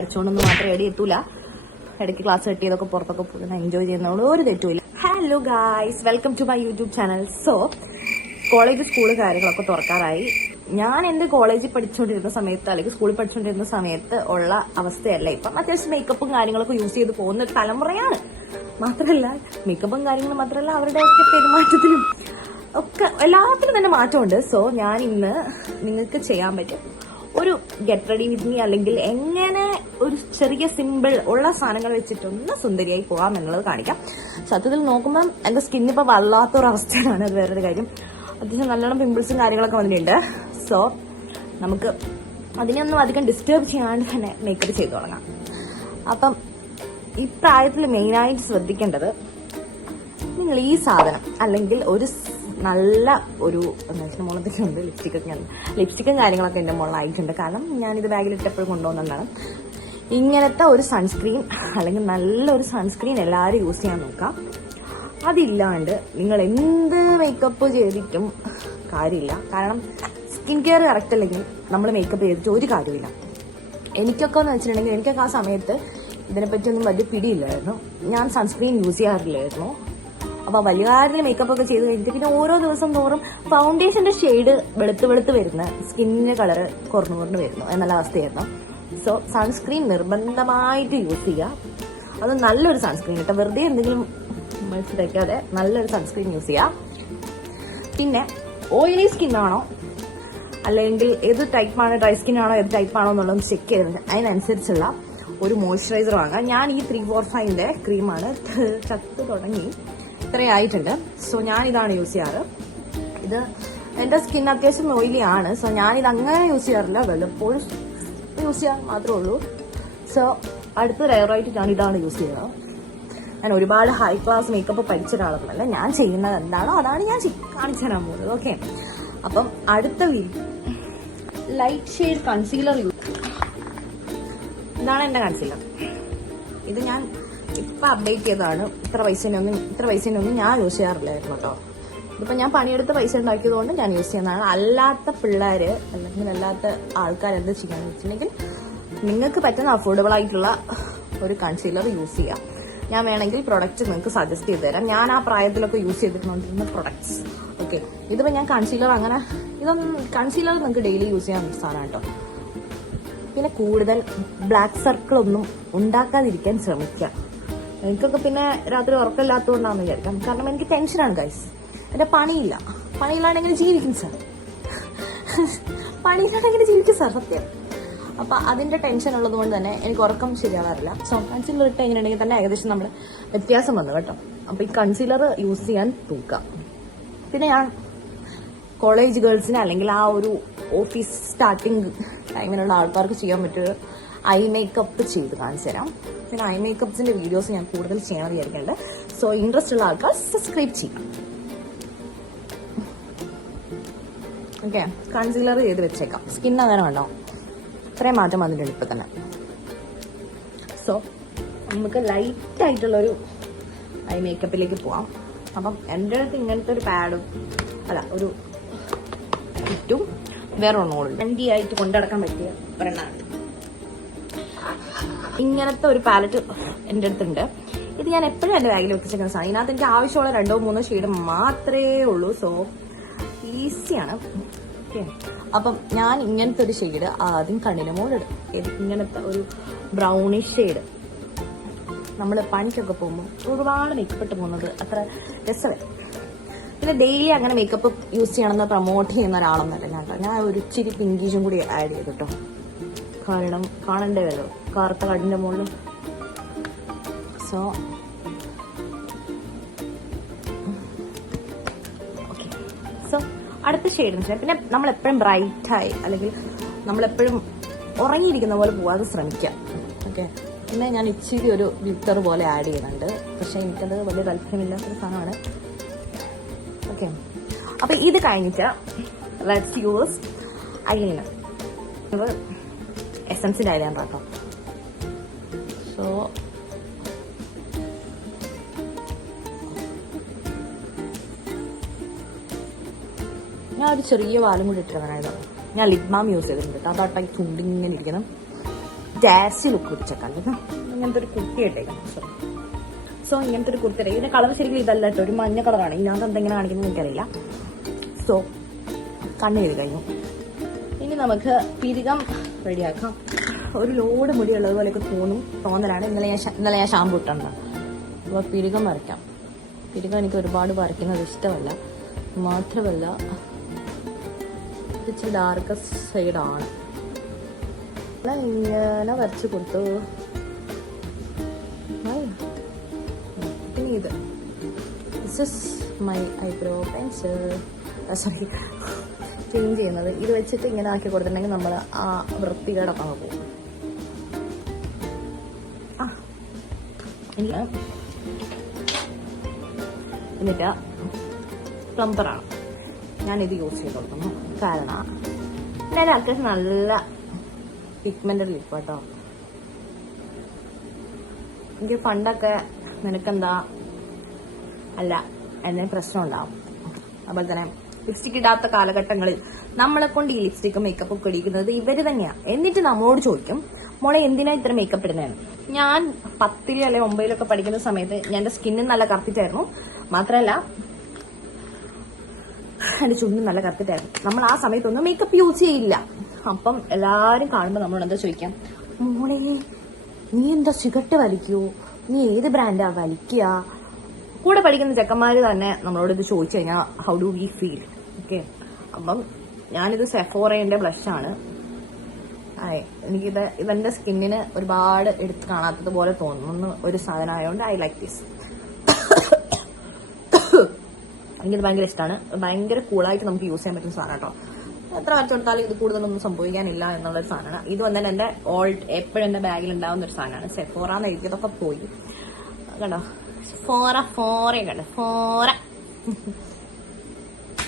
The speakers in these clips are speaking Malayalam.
പഠിച്ചോണ്ടൊന്നും മാത്രം എടി എത്തൂല. ഇടയ്ക്ക് ക്ലാസ് കെട്ടിയതൊക്കെ പുറത്തൊക്കെ പോകുന്ന എൻജോയ് ചെയ്യുന്നതുകൊണ്ട് ഒരു തെറ്റുമില്ല. Hello guys, welcome to my YouTube channel. So college school കാര്യങ്ങളൊക്കെ തുറക്കാറായി. ഞാൻ എന്റെ കോളേജിൽ പഠിച്ചുകൊണ്ടിരുന്ന സമയത്ത് അല്ലെങ്കിൽ സ്കൂളിൽ പഠിച്ചുകൊണ്ടിരുന്ന സമയത്ത് ഉള്ള അവസ്ഥയല്ല ഇപ്പം. അത്യാവശ്യം മേക്കപ്പും കാര്യങ്ങളൊക്കെ യൂസ് ചെയ്ത് പോകുന്ന ഒരു തലമുറയാണ്. മാത്രമല്ല മേക്കപ്പും കാര്യങ്ങളും മാത്രമല്ല അവരുടെയൊക്കെ പെരുമാറ്റത്തിലും ഒക്കെ എല്ലാത്തിനും തന്നെ മാറ്റമുണ്ട്. സോ ഞാൻ ഇന്ന് നിങ്ങൾക്ക് ചെയ്യാൻ പറ്റും ഒരു ഗെറ്റ് റെഡി വിത്ത് മീ, അല്ലെങ്കിൽ എങ്ങനെ ഒരു ചെറിയ സിമ്പിൾ ഉള്ള സാധനങ്ങൾ വെച്ചിട്ടൊന്ന് സുന്ദരിയായി പോകാം എന്നുള്ളത് കാണിക്കാം. സത്യത്തിൽ നോക്കുമ്പോൾ എന്റെ സ്കിന്നിപ്പോൾ വല്ലാത്തൊരവസ്ഥയിലാണ്. അത് വേറൊരു കാര്യം. അത്യാവശ്യം നല്ലോണം പിമ്പിൾസും കാര്യങ്ങളൊക്കെ വന്നിട്ടുണ്ട്. സോ നമുക്ക് അതിനൊന്നും അധികം ഡിസ്റ്റർബ് ചെയ്യാണ്ട് തന്നെ മേക്കപ്പ് ചെയ്തു തുടങ്ങാം. അപ്പം ഈ പ്രായത്തിൽ മെയിനായിട്ട് ശ്രദ്ധിക്കേണ്ടത്, നിങ്ങൾ ഈ സാധനം അല്ലെങ്കിൽ ഒരു നല്ല ഒരു മുളത്തൊക്കെ ഉണ്ട്, ലിപ്സ്റ്റിക്കും കാര്യങ്ങളൊക്കെ എൻ്റെ മുകളിലായിട്ടുണ്ട്. കാരണം ഞാനിത് ബാഗിലിട്ടപ്പോഴും കൊണ്ടുപോകുന്നതാണ്. ഇങ്ങനത്തെ ഒരു സൺസ്ക്രീൻ അല്ലെങ്കിൽ നല്ലൊരു സൺസ്ക്രീൻ എല്ലാവരും യൂസ് ചെയ്യാൻ നോക്കാം. അതില്ലാണ്ട് നിങ്ങൾ എന്ത് മേക്കപ്പ് ചെയ്തിട്ടും കാര്യമില്ല. കാരണം സ്കിൻ കെയർ കറക്റ്റ് അല്ലെങ്കിൽ നമ്മൾ മേക്കപ്പ് ചെയ്തിട്ട് ഒരു കാര്യമില്ല. എനിക്കൊക്കെ എന്ന് വെച്ചിട്ടുണ്ടെങ്കിൽ എനിക്കൊക്കെ ആ സമയത്ത് ഇതിനെപ്പറ്റിയൊന്നും വലിയ പിടിയില്ലായിരുന്നു. ഞാൻ സൺസ്ക്രീൻ യൂസ് ചെയ്യാറില്ലായിരുന്നു. അപ്പോൾ വലിയ കാര്യത്തിൽ മേക്കപ്പ് ഒക്കെ ചെയ്ത് കഴിഞ്ഞിട്ട് പിന്നെ ഓരോ ദിവസം തോറും ഫൗണ്ടേഷന്റെ ഷെയ്ഡ് വെളുത്ത് വരുന്ന, സ്കിന്നിന്റെ കളറ് കുറഞ്ഞു വരുന്നു എന്നുള്ള അവസ്ഥയായിരുന്നു. സോ സൺസ്ക്രീൻ നിർബന്ധമായിട്ട് യൂസ് ചെയ്യുക. അത് നല്ലൊരു സൺസ്ക്രീൻ കേട്ടോ, വെറുതെ എന്തെങ്കിലും മനസ്സിലാക്കാതെ നല്ലൊരു സൺസ്ക്രീൻ യൂസ് ചെയ്യുക. പിന്നെ ഓയിലി സ്കിന്നാണോ അല്ലെങ്കിൽ ഏത് ടൈപ്പാണ്, ഡ്രൈ സ്കിന്നാണോ ഏത് ടൈപ്പാണോ എന്നുള്ളത് ചെക്ക് ചെയ്തിട്ട് അതിനനുസരിച്ചുള്ള ഒരു മോയ്സ്ചറൈസർ വാങ്ങാം. ഞാൻ ഈ 345ന്റെ ക്രീമാണ് ചത്ത് തുടങ്ങി ഇത്രയായിട്ടുണ്ട്. സോ ഞാനിതാണ് യൂസ് ചെയ്യാറ്. ഇത് എൻ്റെ സ്കിൻ അത്യാവശ്യം ഓയിലി ആണ്. സോ ഞാനിത് അങ്ങനെ യൂസ് ചെയ്യാറില്ല, വല്ലപ്പോഴും യൂസ് ചെയ്യാൻ മാത്രമേ ഉള്ളൂ. സോ അടുത്ത റെയറായിട്ട് ഞാൻ ഇതാണ് യൂസ് ചെയ്യുന്നത്. ഞാൻ ഒരുപാട് ഹൈ ക്ലാസ് മേക്കപ്പ് പഠിച്ച ഒരാളൊന്നുമല്ല. ഞാൻ ചെയ്യുന്നത് എന്താണോ അതാണ് ഞാൻ കാണിച്ചു തരാൻ പോകുന്നത്. ഓക്കെ, അപ്പം അടുത്ത ലൈറ്റ് ഷെയ്ഡ് കൺസീലർ യൂസ്. ഇതാണ് എൻ്റെ കൺസീലർ. ഇത് ഞാൻ ഇപ്പം അപ്ഡേറ്റ് ചെയ്തതാണ്. ഇത്ര പൈസേനൊന്നും ഞാൻ യൂസ് ചെയ്യാറില്ലായിരുന്നു കേട്ടോ. ഇതിപ്പോൾ ഞാൻ പണിയെടുത്ത പൈസ ഉണ്ടാക്കിയതുകൊണ്ട് ഞാൻ യൂസ് ചെയ്യുന്നതാണ്. അല്ലാത്ത പിള്ളേർ അല്ലെങ്കിൽ അല്ലാത്ത ആൾക്കാർ എന്ത് ചെയ്യാന്ന് വെച്ചിട്ടുണ്ടെങ്കിൽ നിങ്ങൾക്ക് പറ്റുന്ന അഫോർഡബിൾ ആയിട്ടുള്ള ഒരു കൺസീലർ യൂസ് ചെയ്യാം. ഞാൻ വേണമെങ്കിൽ പ്രൊഡക്റ്റ് നിങ്ങൾക്ക് സജസ്റ്റ് ചെയ്ത് തരാം. ഞാൻ ആ പ്രായത്തിലൊക്കെ യൂസ് ചെയ്തിട്ടുണ്ടിരുന്ന പ്രൊഡക്ട്സ്. ഓക്കെ, ഇതിപ്പോൾ ഞാൻ കൺസീലർ കൺസീലർ നിങ്ങൾക്ക് ഡെയിലി യൂസ് ചെയ്യാൻ സാധനം കേട്ടോ. പിന്നെ കൂടുതൽ ബ്ലാക്ക് സർക്കിൾ ഒന്നും ഉണ്ടാക്കാതിരിക്കാൻ ശ്രമിക്കുക. എനിക്കൊക്കെ പിന്നെ രാത്രി ഉറക്കമില്ലാത്തതുകൊണ്ടാണെന്ന് വിചാരിക്കാം. കാരണം എനിക്ക് ടെൻഷനാണ് ഗൈസ്. എന്റെ പണിയിലാണെങ്കിൽ ജീവിക്കും സാർ, പണിയിലാണെങ്കിൽ ജീവിക്കും സാർ, സത്യം. അപ്പൊ അതിന്റെ ടെൻഷൻ ഉള്ളത് കൊണ്ട് തന്നെ എനിക്ക് ഉറക്കം ശരിയാവാറില്ല. സോ കൺസീലർ ഇട്ട് എങ്ങനെയുണ്ടെങ്കിൽ തന്നെ ഏകദേശം നമ്മൾ വ്യത്യാസം വന്നു കേട്ടോ. അപ്പൊ ഈ കൺസീലർ യൂസ് ചെയ്യാൻ നോക്കാം. പിന്നെ ഞാൻ കോളേജ് ഗേൾസിന് അല്ലെങ്കിൽ ആ ഒരു ഓഫീസ് സ്റ്റാർട്ടിങ് ടൈമിലുള്ള ആൾക്കാർക്ക് ചെയ്യാൻ പറ്റിയ ഐ മേക്കപ്പ് ചെയ്ത് കാണിച്ചു തരാം. പിന്നെ ഐ മേക്കപ്സിന്റെ വീഡിയോസ് ഞാൻ കൂടുതൽ ചെയ്യണം വിചാരിക്കുന്നുണ്ട്. സോ ഇൻട്രസ്റ്റ് ഉള്ള ആൾക്കാർ സബ്സ്ക്രൈബ് ചെയ്യാം. ഓക്കെ, കൺസീലർ ചെയ്ത് വെച്ചേക്കാം. സ്കിൻ അങ്ങനെ വേണ്ടോ, ഇത്രയും മാറ്റം വന്നിട്ടുണ്ട് ഇപ്പൊ തന്നെ. സോ നമുക്ക് ലൈറ്റ് ആയിട്ടുള്ളൊരു ഐ മേക്കപ്പിലേക്ക് പോവാം. അപ്പം എൻ്റെ അടുത്ത് ഇങ്ങനത്തെ ഒരു പാഡും ഒരു കിറ്റും വേറെ ഒന്നുകൂടി ട്രെൻഡി ആയിട്ട് കൊണ്ടുനടക്കാൻ പറ്റിയ ഒരെണ്ണമാണ്. ഇങ്ങനത്തെ ഒരു പാലറ്റ് എൻ്റെ അടുത്തുണ്ട്. ഇത് ഞാൻ എപ്പോഴും എൻ്റെ ബാഗിൽ വെച്ചിരിക്കുന്ന സാധനം. ഇതിനകത്ത് എനിക്ക് ആവശ്യമുള്ള 2-3 ഷെയ്ഡ് മാത്രമേ ഉള്ളൂ. സോ ഈസിയാണ്. ഓക്കെ, അപ്പം ഞാൻ ഇങ്ങനത്തെ ഒരു ഷെയ്ഡ് ആദ്യം കണ്ണിന് മുകളിലിടും. ഇങ്ങനത്തെ ഒരു ബ്രൗണിഷ് ഷെയ്ഡ്. നമ്മൾ പണിക്കൊക്കെ പോകുമ്പോൾ ഒരുപാട് മേക്കപ്പ് ഇട്ട് പോകുന്നത് അത്ര രസമല്ല. പിന്നെ ഡെയിലി അങ്ങനെ മേക്കപ്പ് യൂസ് ചെയ്യണമെന്ന് പ്രൊമോട്ട് ചെയ്യുന്ന ഒരാളൊന്നല്ല ഞാൻ ഒരു ഇച്ചിരി പിങ്കീഷും കൂടി ആഡ് ചെയ്തു കേട്ടോ. കാരണം കാണണ്ടേ വല്ലോ കറുത്ത കടിന്റെ മുകളിൽ. സോ ഓക്കെ, സോ അടുത്ത ഷെയ്ഡ് എന്ന് വെച്ചാൽ പിന്നെ നമ്മളെപ്പോഴും ബ്രൈറ്റായി അല്ലെങ്കിൽ നമ്മളെപ്പോഴും ഉറങ്ങിയിരിക്കുന്ന പോലെ പോകാതെ ശ്രമിക്കാം. ഓക്കെ, പിന്നെ ഞാൻ ഇച്ചിരി ഒരു ഗ്ലിറ്റർ പോലെ ആഡ് ചെയ്യുന്നുണ്ട്. പക്ഷെ എനിക്കത് വലിയ താല്പര്യമില്ലാത്തൊരു സാധനമാണ്. ഓക്കെ, അപ്പൊ ഇത് കഴിഞ്ഞിട്ട് ലെറ്റ്സ് യൂസ് ഐലൈനർ. ഇത് എസൻസിന്റെ ഐലൈനർ കേട്ടോ. സോ ഞാൻ ഒരു ചെറിയ വാലും കൂടി ഇട്ടിരുന്നതാണ്. ഞാൻ ലിപ് ബാം യൂസ് ചെയ്തിട്ടുണ്ട്. അതാട്ടാ ചുണ്ടിങ്ങനെ ഇരിക്കണം. ജാസി ലുക്ക് വെച്ചേക്കാണ്ട് ഇങ്ങനത്തെ ഒരു കുർത്തി ഇട്ടേക്കണം. സോ ഇങ്ങനത്തെ ഒരു കുർത്തി ഇതിന്റെ കളർ ശരിക്കും ഇതല്ല കേട്ടോ, ഒരു മഞ്ഞ കളറാണ്. ഇതിനകത്ത് എന്തെങ്കിലും കാണിക്കുന്നത് എനിക്കറിയില്ല. സോ കണ്ണ് ചെയ്ത് കഴിഞ്ഞു. ഇനി നമുക്ക് പിരികം റെഡിയാക്കാം. ഒരു ലോഡ് മുടി ഉള്ളതുപോലെയൊക്കെ തോന്നലാണ്. ഇന്നലെ ഞാൻ ഷാമ്പു ഇട്ടുണ്ട്. അപ്പോൾ പിരികം വരയ്ക്കാം. പിരികം എനിക്ക് ഒരുപാട് വരയ്ക്കുന്നത് ഇഷ്ടമല്ല. മാത്രമല്ല ഇച്ചിരി ഡാർക്ക് സൈഡാണ്. ഇങ്ങനെ വരച്ച് കൊടുത്തു. പിന്നെ this is my eyebrow pencil. Sorry, change ചെയ്യുന്നത് ഇത് വെച്ചിട്ട് ഇങ്ങനെ ആക്കി കൊടുത്തിട്ടുണ്ടെങ്കിൽ നമ്മൾ ആ വൃത്തികേടൊക്കെ അങ്ങ് പോകും. എന്നിട്ട് പ്ലംബറാണ് ഞാനിത് യൂസ് ചെയ്ത് കൊടുക്കുന്നു. കാരണം എൻ്റെ അത്യാവശ്യം നല്ല പിഗ്മെന്റഡ് ലിപ്പ് കേട്ടോ. എനിക്ക് പണ്ടൊക്കെ നിനക്കെന്താ അല്ല എന്നെ പ്രശ്നം ഉണ്ടാവും. അതുപോലെ തന്നെ ലിപ്സ്റ്റിക് ഇടാത്ത കാലഘട്ടങ്ങളിൽ നമ്മളെ കൊണ്ട് ഈ ലിപ്സ്റ്റിക്കും മേക്കപ്പ് ഒക്കെ ഇടിക്കുന്നത് ഇവര് തന്നെയാ. എന്നിട്ട് നമ്മളോട് ചോദിക്കും, മോളെ എന്തിനാ ഇത്ര മേക്കപ്പ് ഇടുന്നതെന്ന്. ഞാൻ 10 അല്ലെങ്കിൽ 9 പഠിക്കുന്ന സമയത്ത് എന്റെ സ്കിന്നും നല്ല കറുത്തിട്ടായിരുന്നു. മാത്രമല്ല എന്റെ ചുണ്ടും നല്ല കറുത്തിട്ടായിരുന്നു. നമ്മൾ ആ സമയത്തൊന്നും മേക്കപ്പ് യൂസ് ചെയ്യില്ല. അപ്പം എല്ലാരും കാണുമ്പോൾ നമ്മളോട് എന്താ ചോദിക്കാം, മോളെ നീ എന്താ സിഗരറ്റ് വലിക്കോ, നീ ഏത് ബ്രാൻഡാ വലിക്കുക. കൂടെ പഠിക്കുന്ന ചെക്കന്മാര് തന്നെ നമ്മളോട് ഇത് ചോദിച്ചു കഴിഞ്ഞാൽ how do we feel. Okay, അപ്പം ഞാനിത് സെഫോറയുടെ ബ്ലഷാണ്. എനിക്കിത് ഇതെന്റെ സ്കിന്നിന് ഒരുപാട് എടുത്ത് കാണാത്തത് പോലെ തോന്നുന്ന ഒരു സാധനം ആയതുകൊണ്ട് ഐ ലൈക്ക് ദിസ്. എനിക്കിത് ഭയങ്കര ഇഷ്ടമാണ്. ഭയങ്കര കൂളായിട്ട് നമുക്ക് യൂസ് ചെയ്യാൻ പറ്റുന്ന സാധനം കേട്ടോ. എത്ര വരച്ചു കൊടുത്താലും ഇത് കൂടുതലൊന്നും സംഭവിക്കാനില്ല എന്നുള്ളൊരു സാധനമാണ്. ഇത് വന്നാൽ എന്റെ എപ്പോഴും എന്റെ ബാഗിൽ ഉണ്ടാവുന്ന ഒരു സാധനമാണ്. സെഫോറന്ന് എഴുതിയതൊക്കെ പോയി കേട്ടോ. ഫോറ കണ്ടോ, ഫോറ.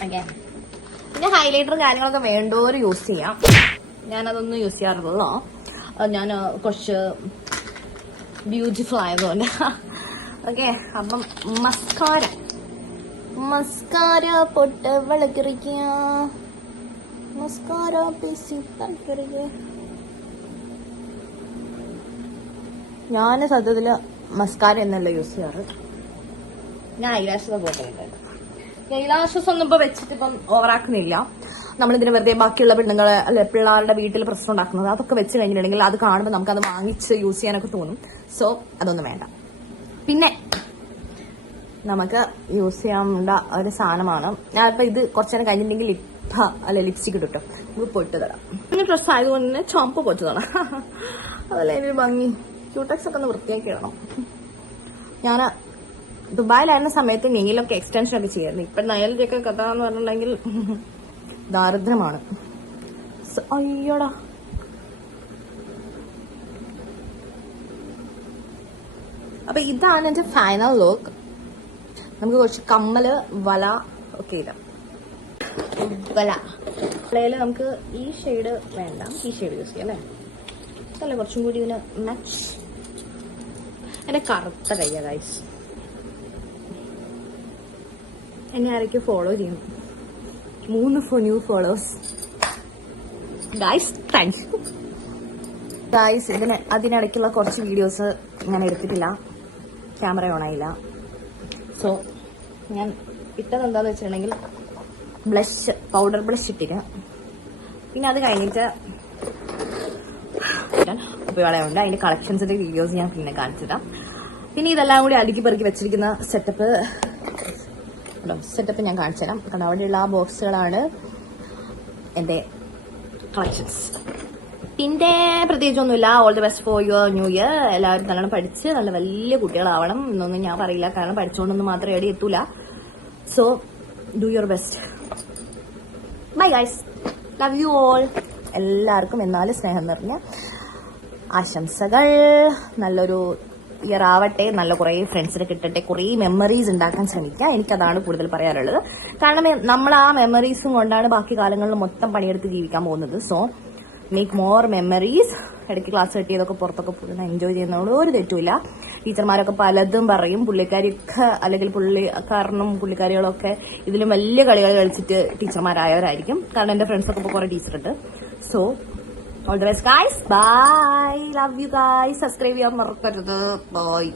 ഓക്കെ, പിന്നെ ഹൈലൈറ്ററും കാര്യങ്ങളൊക്കെ വേണ്ടോര് യൂസ് ചെയ്യാം. ഞാനതൊന്നും യൂസ് ചെയ്യാറുള്ളൂ. ഞാൻ കുറച്ച് ബ്യൂട്ടിഫുൾ ആയതുകൊണ്ട്. ഓക്കെ, അപ്പം മസ്കാര പൊട്ട് വിളക്കിറിക്കുക. Mascara peasy തളിക്കറിക്കുക. ഞാൻ സത്യത്തില് മസ്കാര എന്നല്ല യൂസ് ചെയ്യാറ്. ഞാൻ ഐലാഷസ് പോയിട്ടുണ്ട്. ഐലാഷസ് ഒന്നും ഇപ്പൊ വെച്ചിട്ട് ഇപ്പം ഓവറാക്കുന്നില്ല. നമ്മളിതിന് വെറുതെ ബാക്കിയുള്ള പെണ്ണുങ്ങളെ അല്ലെ പിള്ളേരുടെ വീട്ടിൽ പ്രശ്നം ഉണ്ടാക്കുന്നത് അതൊക്കെ വെച്ച് കഴിഞ്ഞിട്ടുണ്ടെങ്കിൽ അത് കാണുമ്പോൾ നമുക്ക് അത് വാങ്ങിച്ച് യൂസ് ചെയ്യാനൊക്കെ തോന്നും. സോ അതൊന്നും വേണ്ട. പിന്നെ നമുക്ക് യൂസ് ചെയ്യാനുള്ള ഒരു സാധനമാണ്. ഞാനിപ്പോ ഇത് കുറച്ചേരം കഴിഞ്ഞിട്ടുണ്ടെങ്കിൽ ലിപ്സ്റ്റിക് ഇട്ടിട്ടോ നമുക്ക് പൊട്ട് തരാം. പിന്നെ ഡ്രസ്സ് ആയതുകൊണ്ട് തന്നെ ചുമപ്പ് പൊട്ട് തരാം. അതല്ലേ ഒരു ഭംഗി. ക്യൂടെക്സ് ഒക്കെ ഒന്ന് വൃത്തിയാക്കി ഇടണം. ഞാൻ ദുബായിലായിരുന്ന സമയത്ത് നെയിലൊക്കെ എക്സ്റ്റൻഷൻ ഒക്കെ ചെയ്യായിരുന്നു. ഇപ്പൊ നയലിന്റെയൊക്കെ കഥ എന്ന് പറഞ്ഞിട്ടുണ്ടെങ്കിൽ ദാരിദ്ര്യമാണ്. അയ്യോടാ, അപ്പൊ ഇതാണ് എന്റെ ഫൈനൽ ലുക്ക്. നമുക്ക് കുറച്ച് കമ്മല് വല ഒക്കെ ഇടാം. വളയില് നമുക്ക് ഈ ഷെയ്ഡ് വേണ്ട, ഈ ഷെയ്ഡ് യൂസ് ചെയ്യാം അല്ലേ. അല്ല കുറച്ചും കൂടി ഇതിന് മാച്ച്. എന്റെ കറുത്ത കയ്യാ ഗൈസ്. എന്നെ ആരൊക്കെ ഫോളോ ചെയ്യുന്നു. 3 new followers guys, thank you guys. അതിനിടയ്ക്കുള്ള കുറച്ച് വീഡിയോസ് ഞാൻ എടുത്തിട്ടില്ല, ക്യാമറ ഓൺ ആയില്ല. സോ ഞാൻ ഇട്ടത് എന്താന്ന് വെച്ചിട്ടുണ്ടെങ്കിൽ ബ്ലഷ്, പൗഡർ ബ്ലഷ് ഇട്ടിട്ട് പിന്നെ അത് കഴിഞ്ഞിട്ട് ഉപയോഗമുണ്ട്. അതിന്റെ കളക്ഷൻസിന്റെ വീഡിയോസ് ഞാൻ പിന്നെ കാണിച്ചിടാം. പിന്നെ ഇതെല്ലാം കൂടി അടുക്കി പെറുക്കി വെച്ചിരിക്കുന്ന സെറ്റപ്പ് ഞാൻ കാണിച്ചു തരാം. കാരണം അവിടെയുള്ള ആ ബോക്സുകളാണ് എന്റെ കളക്ഷൻസ്. പിന്നെ പ്രത്യേകിച്ചൊന്നുമില്ല. All the best for your new year. എല്ലാവരും നല്ലോണം പഠിച്ച് നല്ല വലിയ കുട്ടികളാവണം എന്നൊന്നും ഞാൻ പറയില്ല, കാരണം പഠിച്ചുകൊണ്ടൊന്നും മാത്രമേ എവിടെ എത്തൂല. So do your best. Bye guys, love you all. എല്ലാവർക്കും എന്നാലും സ്നേഹം നിറഞ്ഞ ആശംസകൾ. നല്ലൊരു ഇയർ ആവട്ടെ, നല്ല കുറേ ഫ്രണ്ട്സിനെ കിട്ടട്ടെ, കുറേ മെമ്മറീസ് ഉണ്ടാക്കാൻ ശ്രമിക്കുക. എനിക്കതാണ് കൂടുതൽ പറയാനുള്ളത്. കാരണം നമ്മൾ ആ മെമ്മറീസും കൊണ്ടാണ് ബാക്കി കാലങ്ങളിൽ മൊത്തം പണിയെടുത്ത് ജീവിക്കാൻ പോകുന്നത്. So make more memories. ഇടയ്ക്ക് ക്ലാസ് കിട്ടിയതൊക്കെ പുറത്തൊക്കെ പോകുന്ന എൻജോയ് ചെയ്യുന്നതുകൊണ്ട് ഒരു തെറ്റുമില്ല. ടീച്ചർമാരൊക്കെ പലതും പറയും. പുള്ളിക്കാരിയൊക്കെ അല്ലെങ്കിൽ പുള്ളിക്കാരനും പുള്ളിക്കാരികളൊക്കെ ഇതിലും വലിയ കളികൾ കളിച്ചിട്ട് ടീച്ചർമാരായവരായിരിക്കും. കാരണം എന്റെ ഫ്രണ്ട്സൊക്കെ ഇപ്പോൾ കുറേ ടീച്ചറുണ്ട്. So all the best guys. Bye. Love you guys. Subscribe ചെയ്യാൻ മറക്കരുത്. ബൈ.